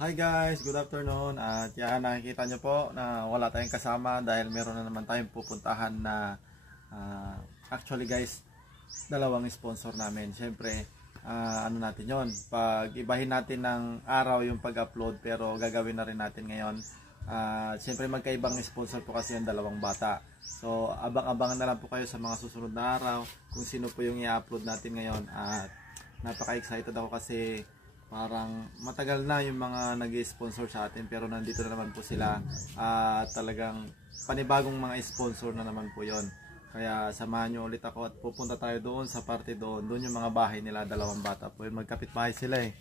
Hi guys, good afternoon. At yan, nakikita nyo po na wala tayong kasama dahil meron na naman tayong pupuntahan na actually guys, dalawang sponsor namin. Siyempre, ano natin yon, pag ibahin natin ng araw yung pag-upload, pero gagawin na rin natin ngayon. Siyempre magkaibang sponsor po kasi yung dalawang bata. So abang-abangan na lang po kayo sa mga susunod na araw kung sino po yung i-upload natin ngayon. At napaka-excited ako kasi parang matagal na yung mga nag-sponsor sa atin, pero nandito na naman po sila at talagang panibagong mga sponsor na naman po yon. Kaya samahan nyo ulit ako at pupunta tayo doon sa party doon. Doon yung mga bahay nila, dalawang bata po yun. Magkapit bahay sila eh.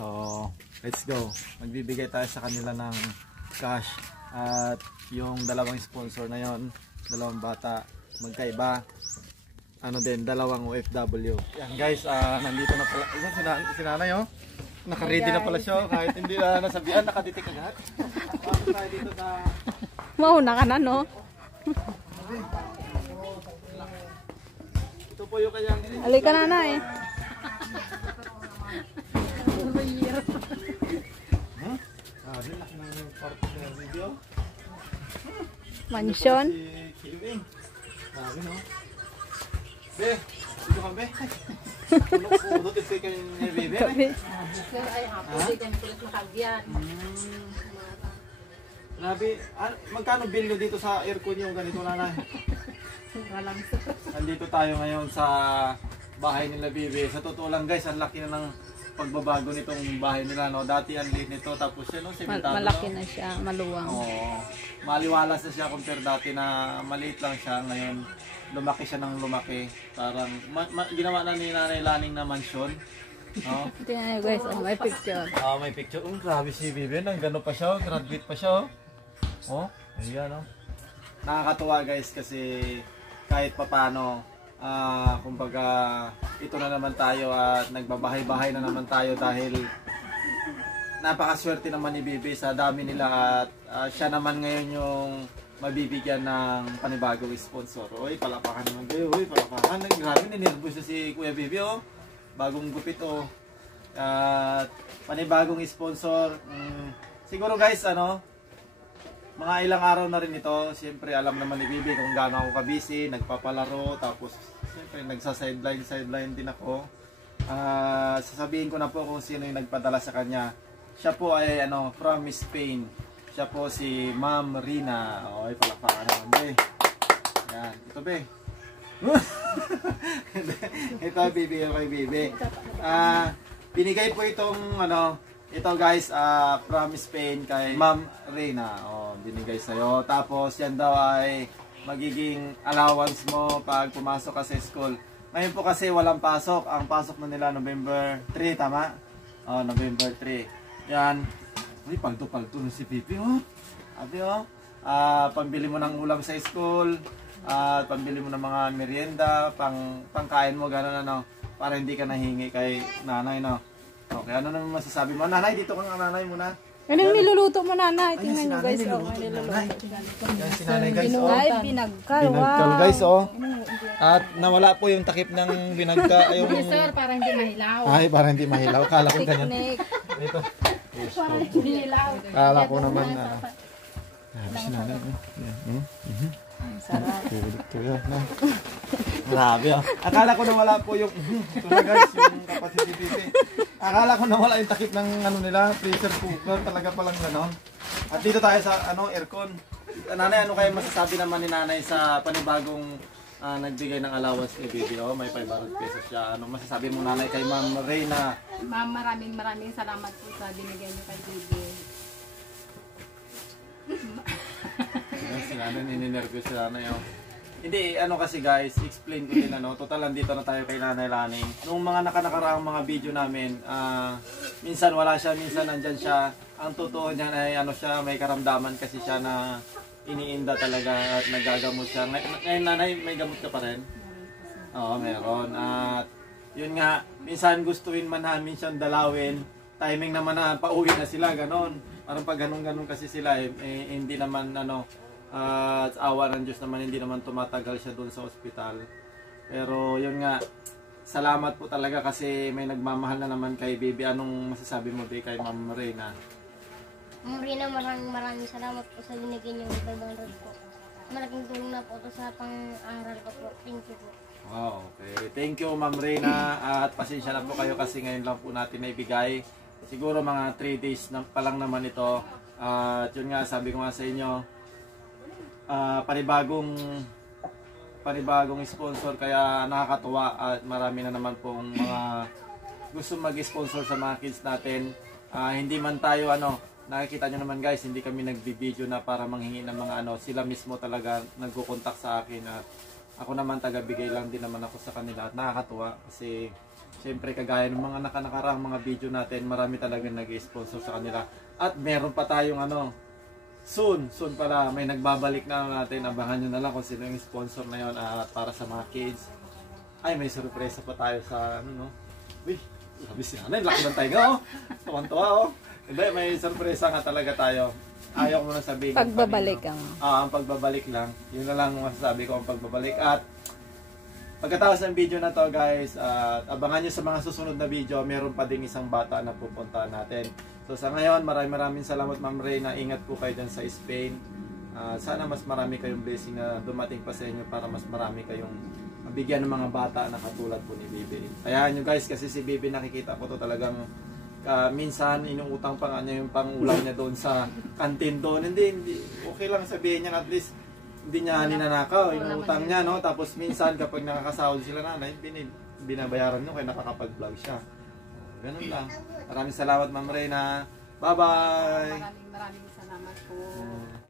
So let's go. Magbibigay tayo sa kanila ng cash. At yung dalawang sponsor na yon, dalawang bata, magkaiba. Ano din, dalawang OFW. Yan guys, nandito na pala. Si nanay oh. Naka-ready na pala siya. Kahit hindi na nasabihan, nakaditik agad. Pasok tayo dito sa... Mauna ka na, no? Ito po yung kanyang... Halika na na eh. Laki ng part ng video. Mansion. Si Kiwing. Sabi no. Be, dito ka be. Puno ito kayo ni Bebe. Ay, hapon din kayo kulit makagyan. Grabe, magkano bill nyo dito sa aircon yung ganito nanay? Walang Nandito tayo ngayon sa bahay nila Bebe. Sa totoo lang guys, ang laki na ng pagbabago nitong bahay nila, no? Dati ang liit nito, tapos siya, no? Sementado, Malaki no? na siya, maluwang. Oo. Maliwalas na siya compare dati na maliit lang siya. Ngayon, lumaki siya ng lumaki. Parang, ginawa na ni Nanay Laning na mansion. No? Tingnan nyo guys, oh, may picture. May picture. Grabe si Vivian, ang gano pa siya, graduate pa siya. Oh, ayan, no? Nakakatuwa guys kasi kahit papano, kumbaga ito na naman tayo at nagbabahay-bahay na naman tayo dahil napakaswerte naman ni Bibi sa dami nila at siya naman ngayon yung mabibigyan ng panibagong sponsor. Oy, palapakan naman kayo. Oy, palapakan. Grabe, ninervous na si Kuya Bibi, oh. Bagong gupit, oh. At panibagong sponsor. Siguro guys, mga ilang araw na rin ito. Siyempre, alam naman ni Bibi kung gaano ako kabisi, nagpapalaro, tapos siyempre, nagsa-sideline din ako. Sasabihin ko na po kung sino yung nagpadala sa kanya. Siya po ay, from Spain. Siya po si Ma'am Rina. Okay, palakpakan naman, be. Yan, ito, be. Ito, Bibi, okay, Bibi. Binigay po itong, ito guys, from Spain kay Ma'am Rina. Binigay sa'yo. Tapos yan daw ay magiging allowance mo pag pumasok ka sa school. Ngayon po kasi walang pasok. Ang pasok na nila November 3, tama? November 3. Yan. Uy, palto-palto na si Pipi, oh. Sabi, oh. Pambili mo ng ulam sa school. Pambili mo ng mga merienda. Pangkain mo, gano'n, para hindi ka nahingi kay nanay, no? Okay, ano naman masasabi mo? Nanay, dito ka nga nanay muna. Anong niluluto mo nanay? Tingnan nyo guys, oh. Yan si nanay guys, oh. Ay, binagkal, wow. Binagkal guys, oh. At nawala po yung takip ng binagka. Yes, sir, para hindi mahilaw. Ay, para hindi mahilaw. Kala ko ganyan. Picnic. Ito. Para hindi mahilaw. Kala ko naman na. Si nanay. Sarap. Grabe, oh. Akala ko nawala po yung ito na guys, yung capacity. Akala ko nawala yung takip ng nila, pressure cooker, talaga palang gano'n. At dito tayo sa aircon. Nanay, ano kayo masasabi naman ni nanay sa panibagong nagbigay ng allowance ni Bibi? May 500 pesos siya. Ano masasabi mo nanay kay Ma'am Reyna? Ma'am, maraming salamat po sa binigay niyo kay Bibi. Sila na, nininervous sila na yun. Hindi, kasi guys, explain ko din total nandito na tayo kay Nanay Laning. Nung mga nakaraang mga video namin, minsan wala siya, minsan nandyan siya. Ang totoo niyan ay siya, may karamdaman kasi siya na iniinda talaga at nagagamot siya. Ngayon nanay, may gamot ka pa rin? Oo, meron. At yun nga, minsan gustuin man namin siyang dalawin. Timing naman na pauwi na sila, ganon. Parang pag ganon kasi sila, hindi naman awa ng Diyos naman, hindi naman tumatagal siya doon sa ospital. Pero yun nga, salamat po talaga kasi may nagmamahal na naman kay Bibi. Anong masasabi mo, Bibi, kay Ma'am Reyna? Ma'am Rina, maraming salamat po sa binigay niyong 500 po. Malaking tulong na po ito sa pang-aral ko po. Thank you po. Oh, okay. Thank you, Ma'am Reyna. At pasensya na po kayo kasi ngayon lang po natin naibigay. Siguro mga 3 days na pa lang naman ito. At yun nga, sabi ko nga sa inyo, panibagong sponsor kaya nakakatuwa at marami na naman pong mga gusto mag-sponsor sa mga kids natin. Hindi man tayo nakikita nyo naman guys, hindi kami nagbi-video na para manghingi ng mga sila mismo talaga nagko-contact sa akin at ako naman taga-bigay lang din naman ako sa kanila at nakakatuwa kasi syempre kagaya ng mga nakarang mga video natin, marami talaga nag-sponsor sa kanila at meron pa tayong soon pala may nagbabalik na natin, abangan nyo na lang kung sino yung sponsor na yun at para sa mga kids ay may sorpresa pa tayo sa uy, sabi si Ana, laki ng tayo tuwan-tuwa hindi, may sorpresa nga talaga tayo. Ayaw ko na sabihin. Pagbabalik ang. Ang pagbabalik lang. Yun na lang masasabi ko ang pagbabalik. At pagkatapos ng video na to guys, abangan nyo sa mga susunod na video, meron pa ding isang bata na pupuntahan natin. So sa ngayon, maraming salamat Ma'am Reyna. Ingat po kayo dyan sa Spain. Sana mas marami kayong blessing na dumating pa sa inyo para mas marami kayong bigyan ng mga bata na katulad po ni Bibi. Kaya nyo guys, kasi si Bibi nakikita ko to talagang minsan inuutang pa nga niya yung pangulam niya doon sa kantin doon. Hindi okay lang sabihin niya at least hindi niya ninanakaw, inuutang niya tapos minsan kapag nakakasahod sila nanay, binabayaran niyo kaya nakakapag-vlog siya. Ganun lang. Maraming salamat Ma'am Reyna. Bye bye. Maraming salamat po.